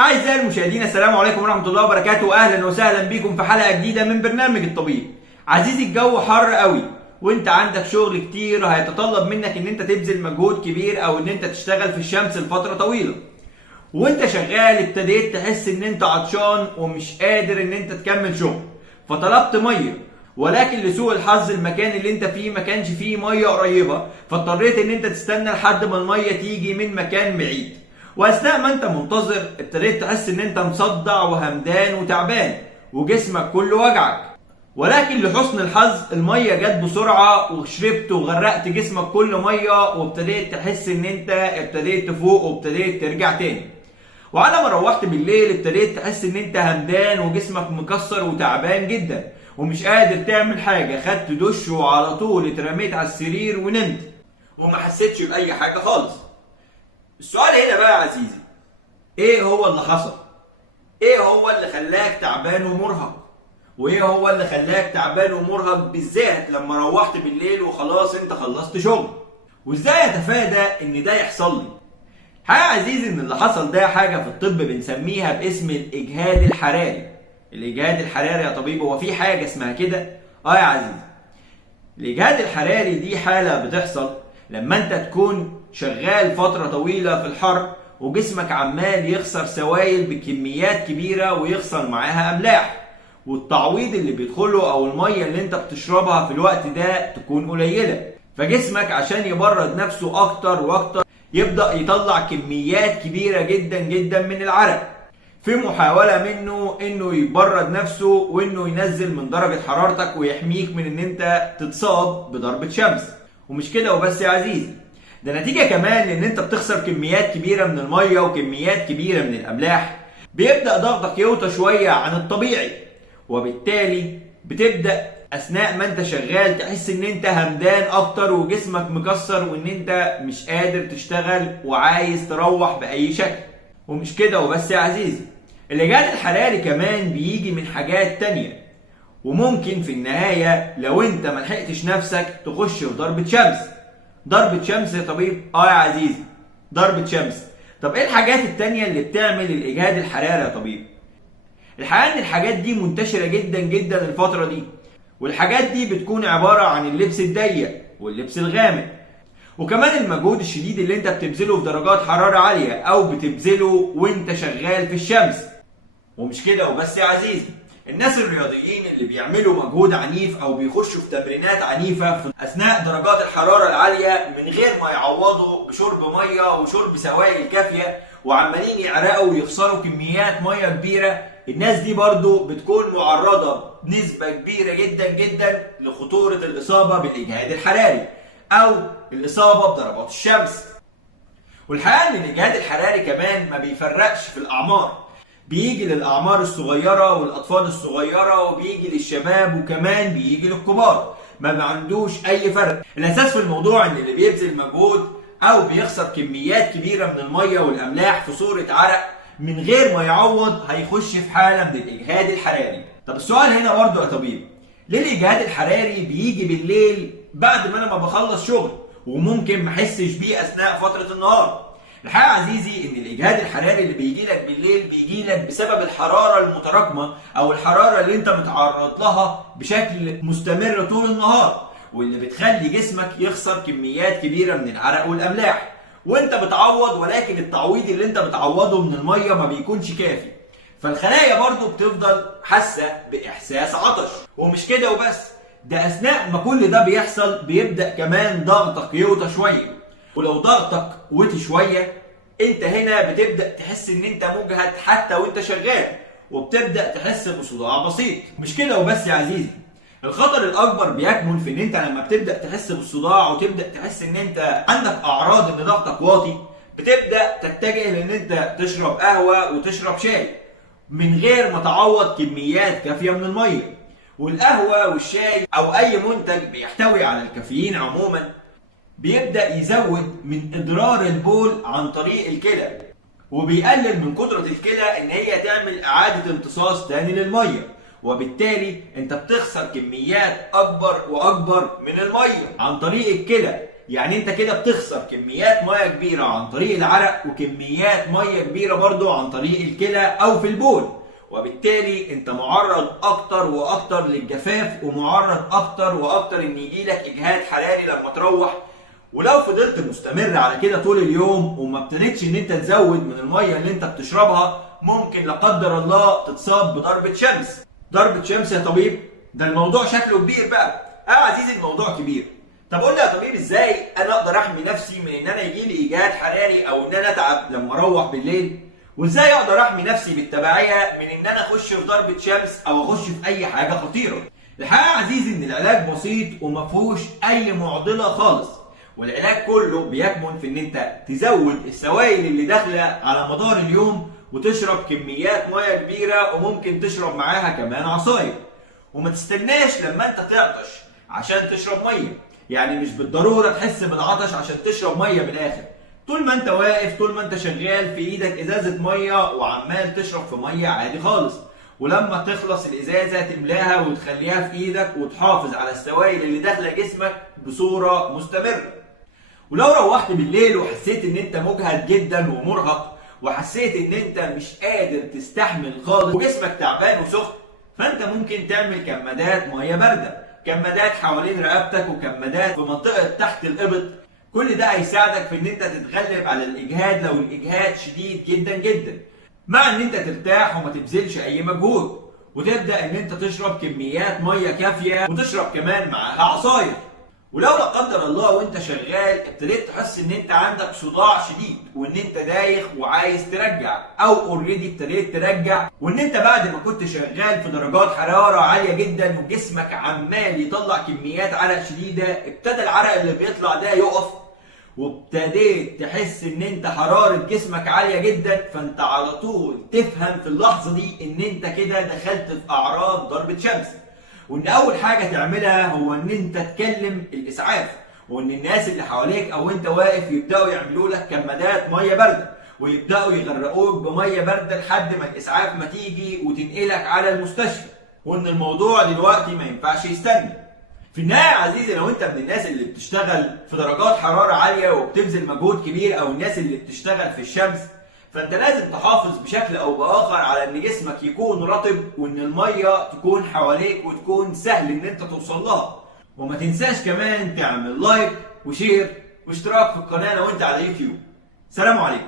أعزائي المشاهدين، السلام عليكم ورحمة الله وبركاته، وأهلا وسهلا بكم في حلقة جديدة من برنامج الطبيب. عزيزي، الجو حر قوي وانت عندك شغل كتير هيتطلب منك ان انت تبذل مجهود كبير او ان انت تشتغل في الشمس لفترة طويلة. وانت شغال ابتديت تحس ان انت عطشان ومش قادر ان انت تكمل شغل، فطلبت مية، ولكن لسوء الحظ المكان اللي انت فيه ما كانش فيه مية قريبة، فاضطريت ان انت تستنى لحد ما المية تيجي من مكان بعيد. واثناء ما انت منتظر ابتديت تحس ان انت مصدع وهمدان وتعبان وجسمك كله وجعك، ولكن لحسن الحظ المية جت بسرعة وشربت وغرقت جسمك كله مية، وابتديت تحس ان انت ابتديت تفوق وابتديت ترجع تاني. وعلى ما روحت بالليل ابتديت تحس ان انت همدان وجسمك مكسر وتعبان جدا ومش قادر تعمل حاجة. خدت دش وعلى طول اترميت على السرير ونمت وما حسيتش بأي حاجة خالص. السؤال هنا بقى يا عزيزي، ايه هو اللي حصل؟ ايه هو اللي خلاك تعبان ومرهق؟ وايه هو اللي خلاك تعبان ومرهق بالذات لما روحت بالليل وخلاص انت خلصت شغل؟ وازاي اتفادى ان ده يحصل لي؟ يا عزيزي، ان اللي حصل ده حاجة في الطب بنسميها باسم الاجهاد الحراري. الاجهاد الحراري يا طبيب، هو في حاجة اسمها كده؟ يا عزيزي، الاجهاد الحراري دي حالة بتحصل لما انت تكون شغال فترة طويلة في الحر وجسمك عمال يخسر سوائل بكميات كبيرة ويخسر معاها املاح، والتعويض اللي بيدخله او المية اللي انت بتشربها في الوقت ده تكون قليلة، فجسمك عشان يبرد نفسه اكتر واكتر يبدأ يطلع كميات كبيرة جدا جدا من العرق في محاولة منه انه يبرد نفسه وانه ينزل من درجة حرارتك ويحميك من ان انت تتصاب بضربة شمس. ومش كده وبس يا عزيزي، ده نتيجة كمان ان انت بتخسر كميات كبيرة من المية وكميات كبيرة من الاملاح، بيبدأ ضغطك يوطى شوية عن الطبيعي، وبالتالي بتبدأ اثناء ما انت شغال تحس ان انت همدان اكتر وجسمك مكسر وان انت مش قادر تشتغل وعايز تروح باي شكل. ومش كده وبس يا عزيزي، الاجهاد الحراري كمان بيجي من حاجات تانية، وممكن في النهاية لو انت ملحقتش نفسك تخش في ضربة شمس. ضربة شمس يا طبيب؟ يا عزيزي، ضربة شمس. طب ايه الحاجات التانية اللي بتعمل الاجهاد الحراري يا طبيب؟ الحقيقة ان الحاجات دي منتشرة جدا جدا الفترة دي، والحاجات دي بتكون عبارة عن اللبس الضيق واللبس الغامق، وكمان المجهود الشديد اللي انت بتبذله في درجات حرارة عالية او بتبذله وانت شغال في الشمس. ومش كده وبس يا عزيزي، الناس الرياضيين اللي بيعملوا مجهود عنيف او بيخشوا في تمرينات عنيفة في اثناء درجات الحرارة العالية من غير ما يعوضوا بشرب مية وشرب سوائل كافية وعمالين يعرقوا ويخسروا كميات مية كبيرة، الناس دي برضو بتكون معرضة بنسبة كبيرة جدا جدا لخطورة الإصابة بالإجهاد الحراري أو الإصابة بضربات الشمس. والحقيقة إن الإجهاد الحراري كمان ما بيفرقش في الأعمار، بيجي للأعمار الصغيرة والأطفال الصغيرة وبيجي للشباب وكمان بيجي للكبار، ما عندوش أي فرق. الأساس في الموضوع إن اللي بيبذل مجهود أو بيخسر كميات كبيرة من المية والأملاح في صورة عرق من غير ما يعوض هيخش في حالة من الإجهاد الحراري. طب السؤال هنا برضه يا طبيب، ليه الإجهاد الحراري بيجي بالليل بعد ما أنا ما بخلص شغل وممكن ما احسش بيه أثناء فترة النهار؟ الحقيقة يا عزيزي إن الإجهاد الحراري اللي بيجي لك بالليل بيجي لك بسبب الحرارة المتراكمة أو الحرارة اللي أنت متعرض لها بشكل مستمر طول النهار، واللي بتخلي جسمك يخسر كميات كبيرة من العرق والأملاح، وانت بتعوض، ولكن التعويض اللي انت بتعوضه من المية ما بيكونش كافي، فالخلايا برضو بتفضل حاسة بإحساس عطش. ومش كده وبس، ده أثناء ما كل ده بيحصل بيبدأ كمان ضغطك يوطى شوية، ولو ضغطك وطي شوية انت هنا بتبدأ تحس ان انت مجهد حتى وانت شغال، وبتبدأ تحس بصداع بسيط. مش كده وبس يا عزيزي، الخطر الاكبر بيكمن في ان انت لما بتبدا تحس بالصداع وتبدا تحس ان انت عندك اعراض ان ضغطك واطي، بتبدا تتجه لان انت تشرب قهوه وتشرب شاي من غير ما تعوض كميات كافيه من الميه. والقهوه والشاي او اي منتج بيحتوي على الكافيين عموما بيبدا يزود من اضرار البول عن طريق الكلى، وبيقلل من قدره الكلى ان هي تعمل اعاده امتصاص تاني للميه، وبالتالي انت بتخسر كميات اكبر واكبر من الميه عن طريق الكلى. يعني انت كده بتخسر كميات ميه كبيره عن طريق العرق وكميات ميه كبيره برضو عن طريق الكلى او في البول، وبالتالي انت معرض اكتر واكتر للجفاف، ومعرض اكتر واكتر ان يجيلك اجهاد حراري لما تروح. ولو فضلت مستمر على كده طول اليوم وما ابتديتش ان انت تزود من الميه اللي انت بتشربها، ممكن لا قدر الله تتصاب بضربه شمس. ضربه شمس يا طبيب؟ ده الموضوع شكله كبير بقى. عزيزي الموضوع كبير. طب قول لي يا طبيب، ازاي انا اقدر احمي نفسي من ان انا يجيلي اجهاد حراري او ان انا اتعب لما اروح بالليل؟ وازاي اقدر احمي نفسي بالتبعيه من ان انا اخش في ضربه شمس او اخش في اي حاجه خطيره؟ الحقيقه يا عزيزي ان العلاج بسيط وما فيهوش اي معضله خالص، والعلاج كله بيكمن في ان انت تزود السوائل اللي داخله على مدار اليوم، وتشرب كميات ميه كبيره، وممكن تشرب معاها كمان عصاير. وما تستناش لما انت تعطش عشان تشرب ميه، يعني مش بالضروره تحس بالعطش عشان تشرب ميه. من الاخر، طول ما انت واقف، طول ما انت شغال، في ايدك ازازه ميه وعمال تشرب في ميه عادي خالص، ولما تخلص الازازه تملاها وتخليها في ايدك وتحافظ على السوائل اللي داخله جسمك بصوره مستمره. ولو روحت بالليل وحسيت ان انت مجهد جدا ومرهق، وحسيت ان انت مش قادر تستحمل خالص وجسمك تعبان وسخن، فانت ممكن تعمل كمادات ميه بارده، كمادات حوالين رقبتك وكمادات في منطقه تحت الابط. كل ده هيساعدك في ان انت تتغلب على الاجهاد لو الاجهاد شديد جدا جدا، مع ان انت ترتاح وما تبذلش اي مجهود، وتبدا ان انت تشرب كميات ميه كافيه، وتشرب كمان معاها عصاير. ولو لا قدر الله وانت شغال ابتديت تحس ان انت عندك صداع شديد، وان انت دايخ وعايز ترجع، او اوريدي ابتديت ترجع، وان انت بعد ما كنت شغال في درجات حراره عاليه جدا وجسمك عمال يطلع كميات عرق شديده، ابتدى العرق اللي بيطلع ده يقف، وابتديت تحس ان انت حراره جسمك عاليه جدا، فانت على طول تفهم في اللحظه دي ان انت كده دخلت في اعراض ضربه شمس، وان اول حاجه تعملها هو ان انت تكلم الاسعاف، وان الناس اللي حواليك او انت واقف يبداوا يعملوا لك كمادات ميه بارده، ويبداوا يغرقوك بميه بارده لحد ما الاسعاف ما تيجي وتنقلك على المستشفى، وان الموضوع دلوقتي ما ينفعش يستنى. في النهايه يا عزيزي، لو انت من الناس اللي بتشتغل في درجات حراره عاليه وبتبذل مجهود كبير، او الناس اللي بتشتغل في الشمس، فانت لازم تحافظ بشكل او باخر على ان جسمك يكون رطب، وان الميه تكون حواليك وتكون سهل ان انت توصل لها. وما تنساش كمان تعمل لايك وشير واشتراك في القناه لو انت على يوتيوب. سلام عليكم.